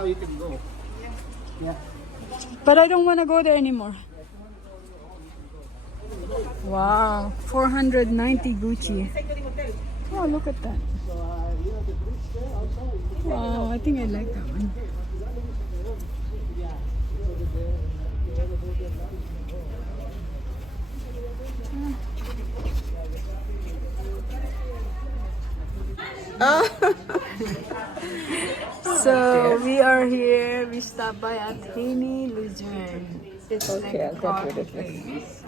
now you can go. Yeah. But I don't want to go there anymore. Wow, 490 Gucci. Oh, look at that. Wow, I think I like that one. Oh. So we are here. We stopped by at Haney, Lucerne. It's Okay, like a I'll get rid coffee of this. place.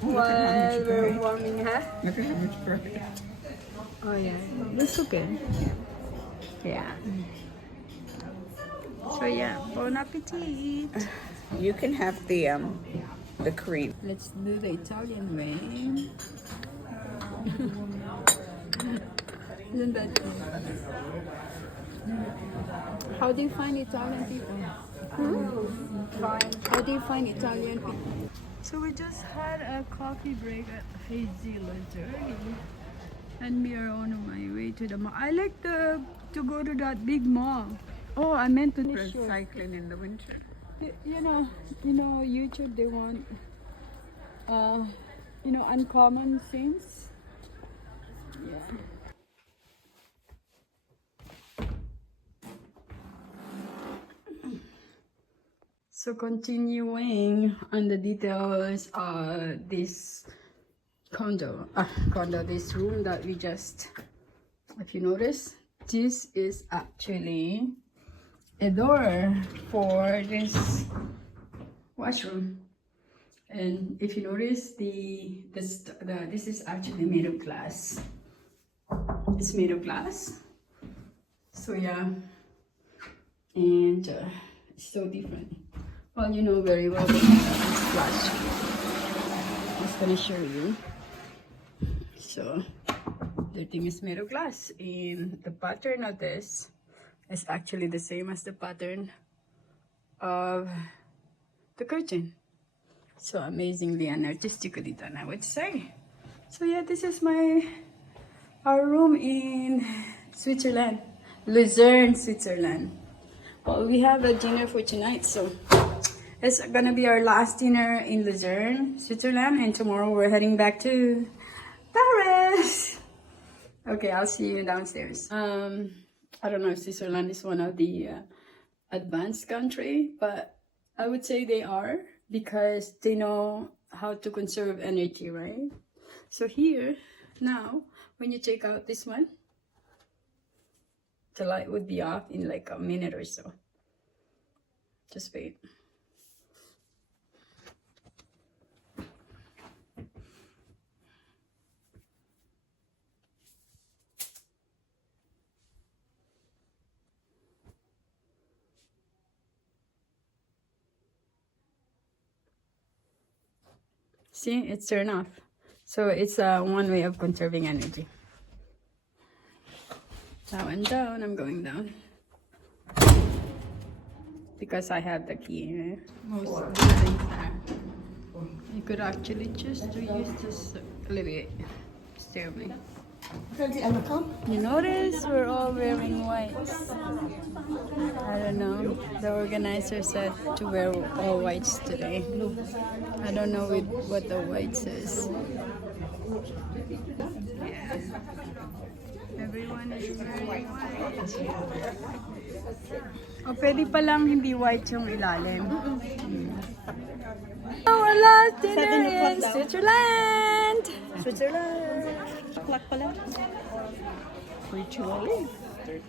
While we're warming, huh? Look at how much perfect. Oh yeah, it's okay. Yeah. So yeah, bon appetit. You can have the cream. Let's do the Italian way. Isn't that cool? How do you find Italian people? How do you find Italian people? So we just had a coffee break at Hazy Lucerne, and we are on my way to the mall. I like to go to that big mall. Oh, I meant to show. Cycling in the winter. You know, YouTube, they want, uncommon things. Yeah. So continuing on the details of this this room that we just, if you notice, this is actually a door for this washroom. And if you notice, this is actually made of glass. It's made of glass. So yeah, and it's so different. Well, you know very well that it's glass. I'm just gonna show you. So the thing is made of glass, and the pattern of this is actually the same as the pattern of the curtain. So amazingly and artistically done, I would say. So yeah, this is our room in Switzerland, Lucerne, Switzerland. Well, we have a dinner for tonight, so it's gonna be our last dinner in Lucerne, Switzerland, and tomorrow we're heading back to Paris. Okay, I'll see you downstairs. I don't know if Switzerland is one of the advanced country, but I would say they are, because they know how to conserve energy, right? So here, now, when you take out this one, the light would be off in like a minute or so. Just wait. See, it's turned off. So it's one way of conserving energy. Now I'm down, I'm going down. Because I have the key. Most of the things are. You could actually choose to use this stairway. You notice we're all wearing whites. I don't know. The organizer said to wear all whites today. I don't know what the white says. Yeah. Everyone is wearing white. O pwede palang hindi white yung ilalim. Our last dinner in Switzerland! Switzerland! Clock pala. We're too early.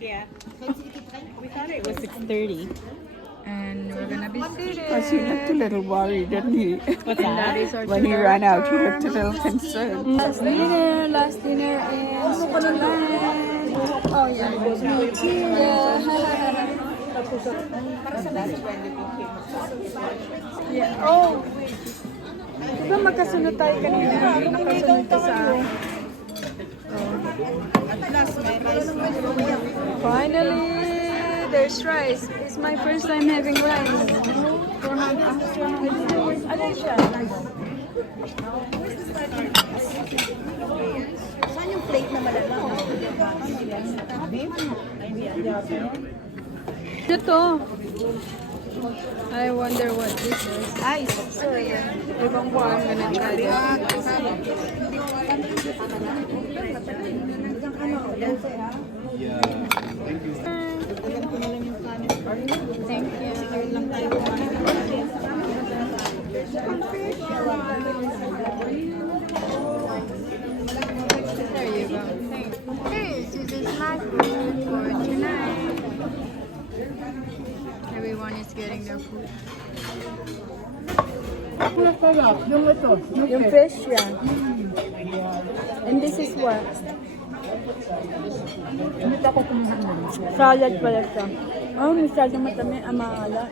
Yeah. We thought it was 6:30. And we're gonna be seated. Because he looked a little worried, didn't he? What's that? When he ran out, he looked a little concerned. Last dinner in Switzerland. Oh yeah, yeah. Oh, diba magkasunod tayo kanina? Nakasunod ka sa... Finally, there's rice. It's my first time having rice. Saan yung plate na malala? Ito. I wonder what this is. Ay, sure. Ibang po, I'm gonna try this. Thank you. There you go. This is my food for tonight. Everyone is getting their food. Yung fish, yeah. And this is what? Salad pala siya. Oh, masyadong matami ang maala.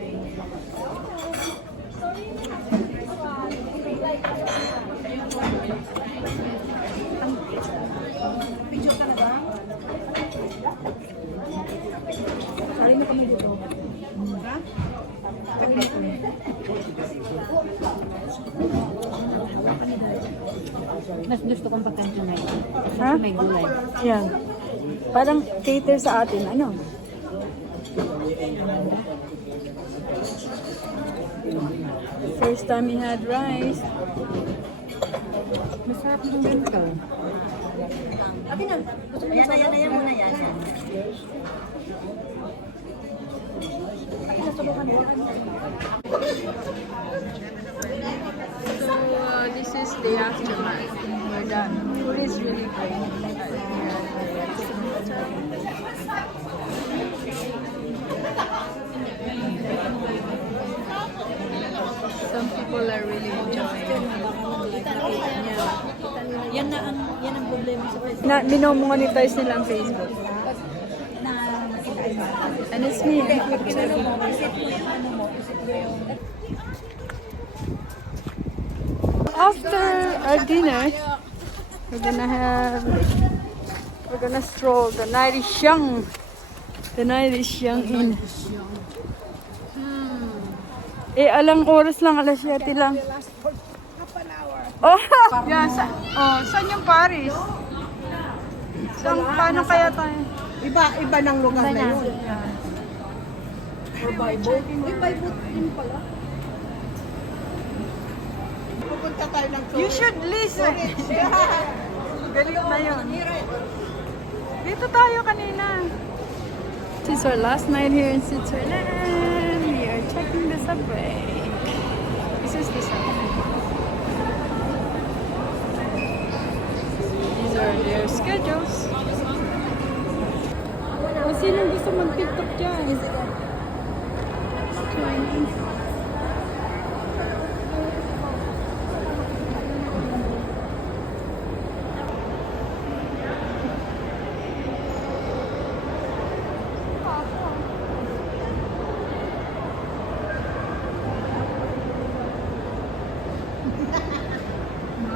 Sali mo kami dito. Mas gusto kong pagkanto na ito. Ha? May gulay. Yan. Parang cater sa atin. Ano? First time we had rice. Masarap ng ganito. Yan muna yan. So this is the aftermath. We're done. Food is really great. Some people are really enjoying. Yan ang problema sa Facebook. Na minomonetize nila ang Facebook. And it's me. After our dinner, we're gonna stroll. The night is young. The night is young in. Eh, alang oras lang, alas 7 lang. Oh! Yeah, saan yung Paris? Paano kaya tayo? Iba ng lugar na yun. Pupunta tayo ng You should listen. Galit na yun. Dito tayo kanina. This is our last night here in Switzerland. We are checking the subway. This is the subway. These are their schedules. Sinong gusto mag-tiktok dyan?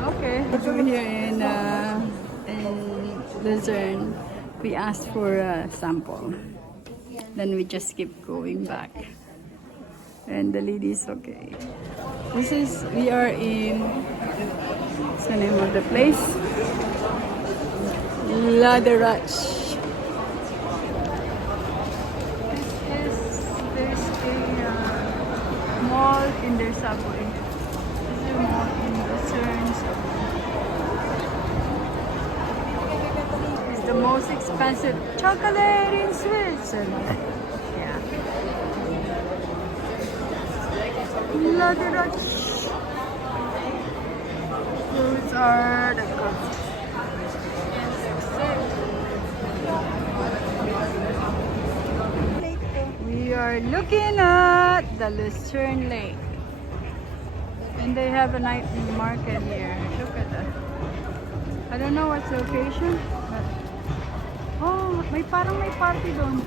Okay. Over here in Lucerne, we asked for a sample. Then we just keep going back. And the lady is okay. We are in, what's the name of the place? Laderach. There's a mall in their subway. There's a mall in Lucerne subway. It's the most expensive chocolate in Switzerland. Yeah. Laderach. Those are the goods. We are looking at the Lucerne Lake. And they have a night market here. Look at that. I don't know what's the location. But... Oh, parang may party doon.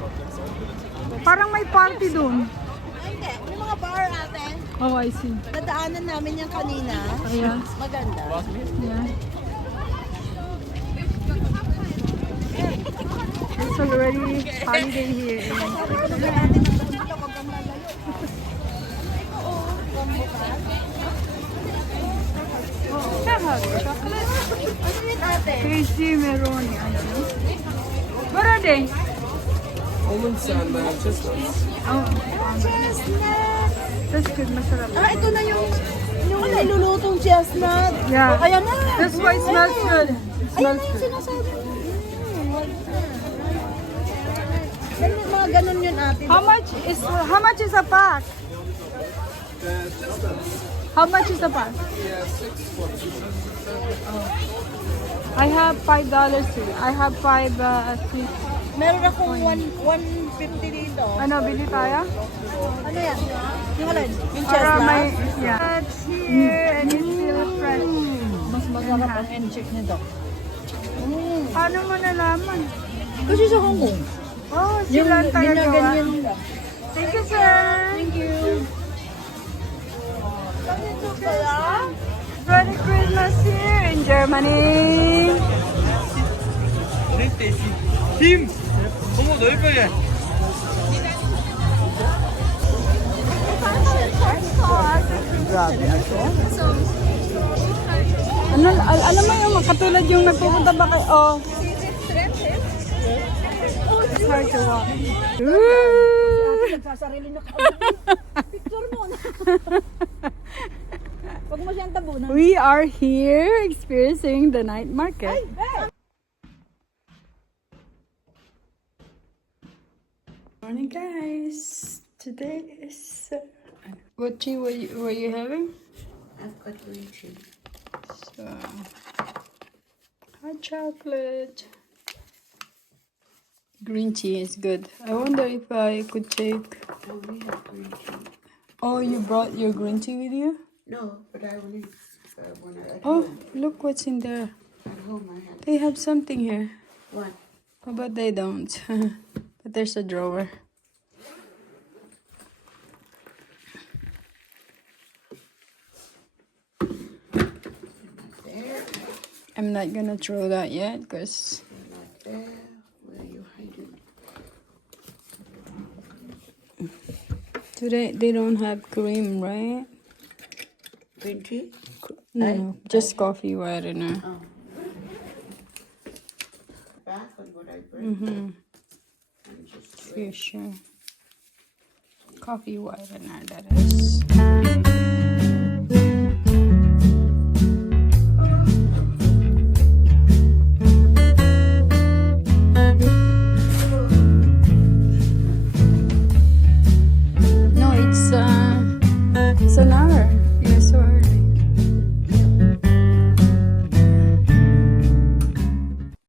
Parang may party doon. Ay, hindi. May mga bar natin. Oh, I see. Nadaanan namin yan kanina. Ayan. Maganda. Yeah. It's already holiday here. Chocolate. Casey Meroni. I don't know. What are they? Almonds and chestnuts. Oh, that's good. Masarap. Ah, ito na yung nailulutong chestnut. Yeah. O, ayan na. That's why it smells good. It Ayan smells na yung good. sinasabi mo. Ganun, mga ganun yun ate. How much is a pack? How much is a pack? Yeah, 6 for 2. I have $5 too. I have 5 3. Meron akong 150 dito. Ano, bili tayo? Ano yan? Yung alin? Yung Para chestnut? may, yeah. It's here and it's still fresh. Mas masarap ang enchik nito. Paano mo nalaman? Kasi sa Hong Kong. Oh, sila ang tagagawa. Ginaganyan nila. Thank you, sir. Thank you. Merry Christmas here in Germany. 힘! 너무 넓게! Alam mo yung katulad yung nagpupunta ba kayo? Oh. It's hard to walk. Nagsasarili na ka. Picture mo na. Huwag mo siyang tabunan. We are here experiencing the night market. Morning, guys. Today is what tea were you having? I've got green tea. So, hot chocolate. Green tea is good. I wonder if I could take. Oh, we have green tea. Oh, you brought your green tea with you? No, but I will eat when I at Oh, home. look what's in there. At home I have They have something here. one. Oh, but they don't. But there's a drawer. There, I'm not gonna throw that yet because not there. Where are you hiding? today they don't have cream, right? Green tea? No, just coffee whitener. Oh. Back on what I bring. Mm-hmm. I'm just For sure. Coffee whitener, that is.